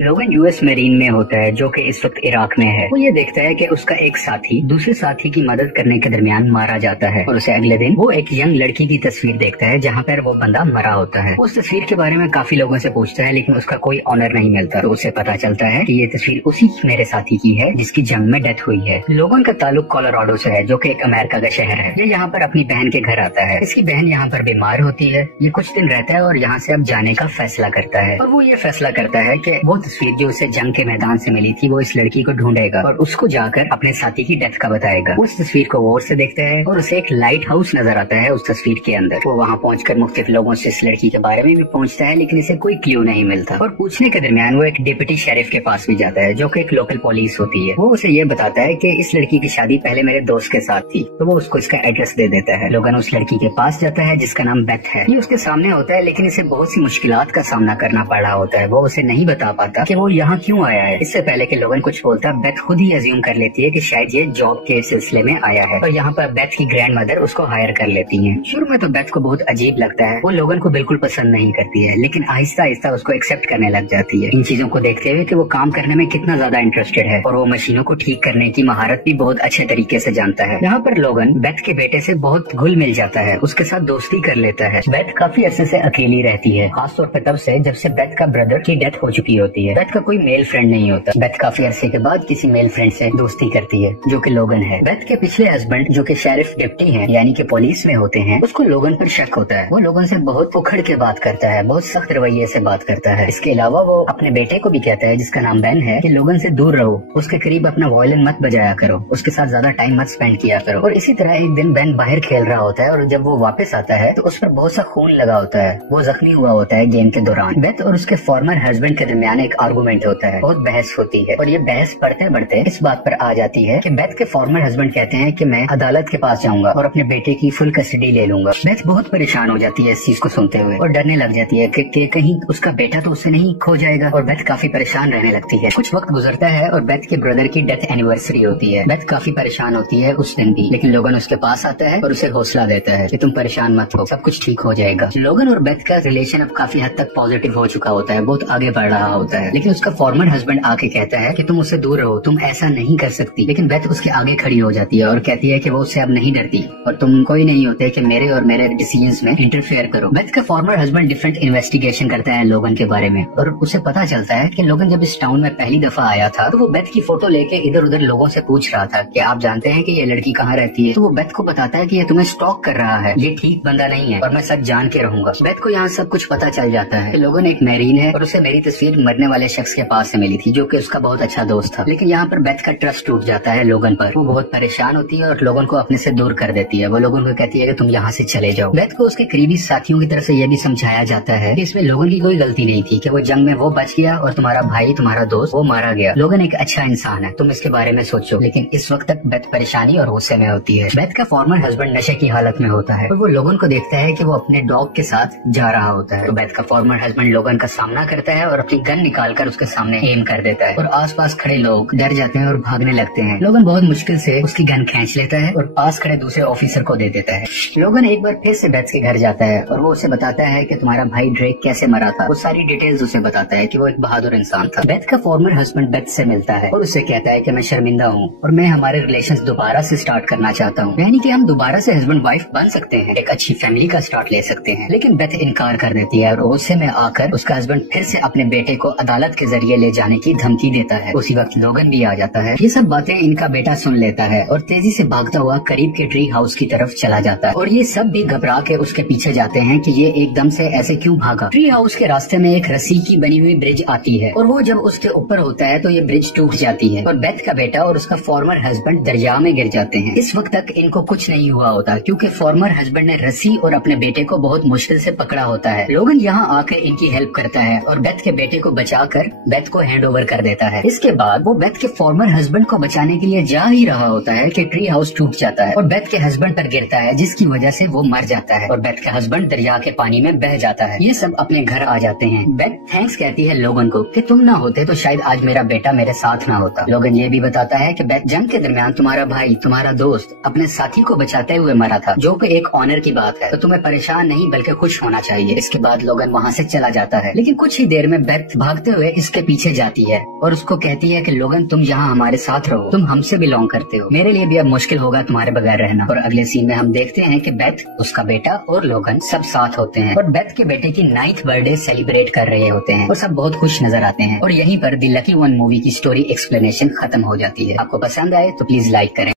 लोगन US marine में होता है जो कि इस वक्त इराक में है। वो ये देखता है कि उसका एक साथी दूसरे साथी की मदद करने के दरमियान मारा जाता है और उसे अगले दिन वो एक यंग लड़की की तस्वीर देखता है जहाँ पर वो बंदा मरा होता है। उस तस्वीर के बारे में काफी लोगों से पूछता है लेकिन उसका कोई ऑनर नहीं मिलता। तो उसे पता चलता है कि ये तस्वीर उसी मेरे साथी की है जिसकी जंग में डेथ हुई है। लोगन का ताल्लुक कोलोराडो से है जो कि एक अमेरिका का शहर है। ये यहाँ पर अपनी बहन के घर आता है। इसकी बहन यहाँ पर बीमार होती है। ये कुछ दिन रहता है और यहाँ से अब जाने का फैसला करता है और वो ये फैसला करता है कि वो तस्वीर जो उसे जंग के मैदान से मिली थी वो इस लड़की को ढूंढेगा और उसको जाकर अपने साथी की डेथ का बताएगा। उस तस्वीर को गौर से देखता है और उसे एक लाइट हाउस नजर आता है उस तस्वीर के अंदर। वो वहाँ पहुंचकर मुख्तलिफ लोगों से इस लड़की के बारे में भी पूछता है लेकिन इसे कोई क्लू नहीं मिलता। और पूछने के दरमियान वो एक डिप्टी शेरिफ के पास भी जाता है जो कि एक लोकल पुलिस होती है। वो उसे ये बताता है कि इस लड़की की शादी पहले मेरे दोस्त के साथ थी। तो वो उसको इसका एड्रेस दे देता है। लोगन उस लड़की के पास जाता है जिसका नाम बेथ है। ये उसके सामने होता है लेकिन इसे बहुत सी मुश्किलात का सामना करना पड़ रहा होता है। वो उसे नहीं बता पाता कि वो यहाँ क्यों आया है। इससे पहले कि लोगन कुछ बोलता बेथ खुद ही अज्यूम कर लेती है कि शायद ये जॉब के सिलसिले में आया है और यहाँ पर बेथ की ग्रैंड मदर उसको हायर कर लेती हैं। शुरू में तो बेथ को बहुत अजीब लगता है। वो लोगन को बिल्कुल पसंद नहीं करती है लेकिन आहिस्ता आहिस्ता उसको एक्सेप्ट करने लग जाती है इन चीजों को देखते हुए कि वो काम करने में कितना ज्यादा इंटरेस्टेड है और वो मशीनों को ठीक करने की महारत भी बहुत अच्छे तरीके से जानता है। यहाँ पर लोगन बेथ के बेटे से बहुत घुल मिल जाता है, उसके साथ दोस्ती कर लेता है। बेथ काफी अरसे से अकेली रहती है, खासतौर पर तब से जब से बेथ का ब्रदर की डेथ हो चुकी होती है। बेथ का कोई मेल फ्रेंड नहीं होता। बेथ काफी अरसे के बाद किसी मेल फ्रेंड से दोस्ती करती है जो कि लोगन है। बेथ के पिछले हस्बैंड जो कि शेरिफ डिप्टी हैं यानी कि पुलिस में होते हैं, उसको लोगन पर शक होता है। वो लोगन से बहुत उखड़ के बात करता है, बहुत सख्त रवैये से बात करता है। इसके अलावा वो अपने बेटे को भी कहता है जिसका नाम बेन है कि लोगन से दूर रहो, उसके करीब अपना वॉयलिन मत बजाया करो, उसके साथ ज्यादा टाइम मत स्पेंड किया करो। और इसी तरह एक दिन बेन बाहर खेल रहा होता है और जब वो वापस आता है तो उस पर बहुत सा खून लगा होता है। वो जख्मी हुआ होता है गेम के दौरान। बेथ और उसके फॉर्मर हस्बैंड के दरमियान एक आर्गूमेंट होता है, बहुत बहस होती है और ये बहस बढ़ते बढ़ते इस बात पर आ जाती है कि बेथ के फॉर्मर हस्बैंड कहते हैं कि मैं अदालत के पास जाऊंगा और अपने बेटे की फुल कस्टडी ले लूंगा। बेथ बहुत परेशान हो जाती है इस चीज को सुनते हुए और डरने लग जाती है कि कहीं उसका बेटा तो उससे नहीं खो जाएगा और बेथ काफी परेशान रहने लगती है। कुछ वक्त गुजरता है और बेथ के ब्रदर की डेथ एनिवर्सरी होती है। बेथ काफी परेशान होती है उस दिन भी, लेकिन लोगन उसके पास आता है और उसे हौसला देता है कि तुम परेशान मत हो, सब कुछ ठीक हो जाएगा। लोगन और बेथ का रिलेशन अब काफी हद तक पॉजिटिव हो चुका होता है, बहुत आगे बढ़ रहा होता है। लेकिन उसका फॉर्मर हस्बैंड आके कहता है कि तुम उससे दूर रहो, तुम ऐसा नहीं कर सकती। लेकिन बेथ उसके आगे खड़ी हो जाती है और कहती है कि वो उससे अब नहीं डरती और तुम कोई नहीं होते कि मेरे और मेरे डिसीजंस में इंटरफेयर करो। बेथ का फॉर्मर हस्बैंड डिफरेंट इन्वेस्टिगेशन करता है लोगन के बारे में और उसे पता चलता है कि लोगन जब इस टाउन में पहली दफा आया था तो वो बेथ की फोटो लेके इधर उधर लोगों से पूछ रहा था कि आप जानते हैं कि ये लड़की कहाँ रहती है। तो वो बेथ को बताता है कि ये तुम्हें स्टॉक कर रहा है, ये ठीक बंदा नहीं है और मैं सच जान के रहूंगा। बेथ को यहाँ सब कुछ पता चल जाता है कि लोगन एक मैरीन है और उसे मेरी तस्वीर मरने वाले शख्स के पास से मिली थी जो कि उसका बहुत अच्छा दोस्त था। लेकिन यहाँ पर बेथ का ट्रस्ट टूट जाता है लोगन पर। वो बहुत परेशान होती है और लोगन को अपने से दूर कर देती है। वो लोगन को कहती है कि तुम यहाँ से चले जाओ। बेथ को उसके करीबी साथियों की तरफ से यह भी समझाया जाता है कि इसमें लोगन की कोई गलती नहीं थी, कि वो जंग में वो बच गया और तुम्हारा भाई तुम्हारा दोस्त वो मारा गया। लोगन एक अच्छा इंसान है, तुम इसके बारे में सोचो। लेकिन इस वक्त तक बेथ परेशानी और गुस्से में होती है। बेथ का फॉर्मर हस्बैंड नशे की हालत में होता है और वो लोगन को देखता है कि वो अपने डॉग के साथ जा रहा होता है। तो बेथ का फॉर्मर हस्बैंड लोगन का सामना करता है और अपनी गन निकालकर उसके सामने एम कर देता है और आसपास खड़े लोग डर जाते हैं और भागने लगते हैं। लोगन बहुत मुश्किल से उसकी गन खींच लेता है और पास खड़े दूसरे ऑफिसर को दे देता है। लोगन एक बार फिर से बेथ के घर जाता है और वो उसे बताता है कि तुम्हारा भाई ड्रेक कैसे मरा था। वो सारी डिटेल्स उसे बताता है कि वो एक बहादुर इंसान था। बेथ का फॉर्मर हस्बैंड बेथ से मिलता है और उससे कहता है कि मैं शर्मिंदा हूँ और मैं हमारे रिलेशंस दोबारा से स्टार्ट करना चाहता हूँ, यानी कि हम दोबारा से हस्बैंड वाइफ बन सकते हैं, एक अच्छी फैमिली का स्टार्ट ले सकते हैं। लेकिन बेथ इनकार कर देती है और गुस्से में आकर उसका हस्बैंड फिर से अपने बेटे को अदालत के जरिए ले जाने की धमकी देता है। उसी वक्त लोगन भी आ जाता है। ये सब बातें इनका बेटा सुन लेता है और तेजी से भागता हुआ करीब के ट्री हाउस की तरफ चला जाता है और ये सब भी घबरा के उसके पीछे जाते हैं कि ये एकदम से ऐसे क्यों भागा। ट्री हाउस के रास्ते में एक रस्सी की बनी हुई ब्रिज आती है और वो जब उसके ऊपर होता है तो ये ब्रिज टूट जाती है और बेथ का बेटा और उसका फॉर्मर हस्बैंड दरिया में गिर जाते हैं। इस वक्त तक इनको कुछ नहीं हुआ होता क्योंकि फॉर्मर हस्बैंड ने रस्सी और अपने बेटे को बहुत मुश्किल से पकड़ा होता है। लोगन यहाँ आकर इनकी हेल्प करता है और बेथ के बेटे को बचाकर बेथ को हैंड ओवर कर देता है। इसके बाद वो बेथ के फॉर्मर हस्बैंड को बचाने के लिए जा ही रहा होता है कि ट्री हाउस टूट जाता है और बेथ के हस्बैंड पर गिरता है जिसकी वजह से वो मर जाता है और बेथ के हस्बैंड दरिया के पानी में बह जाता है। ये सब अपने घर आ जाते हैं। बेथ थैंक्स कहती है लोगन को कि तुम ना होते तो शायद आज मेरा बेटा मेरे साथ ना होता। लोगन ये भी बताता है कि बेथ जंग के दरमियान तुम्हारा भाई तुम्हारा दोस्त अपने साथी को बचाते हुए मरा था, जो कि एक ऑनर की बात है, तो तुम्हें परेशान नहीं बल्कि खुश होना चाहिए। इसके बाद लोगन वहाँ से चला जाता है। लेकिन कुछ ही देर में बेथ भागते भागते हुए इसके पीछे जाती है और उसको कहती है कि लोगन तुम यहाँ हमारे साथ रहो, तुम हमसे बिलोंग करते हो, मेरे लिए भी अब मुश्किल होगा तुम्हारे बगैर रहना। और अगले सीन में हम देखते हैं कि बेथ, उसका बेटा और लोगन सब साथ होते हैं और बेथ के बेटे की 9th बर्थडे सेलिब्रेट कर रहे होते हैं और सब बहुत खुश नजर आते हैं। और यहीं पर द लकी वन मूवी की स्टोरी एक्सप्लेनेशन खत्म हो जाती है। आपको पसंद आए तो प्लीज लाइक करें।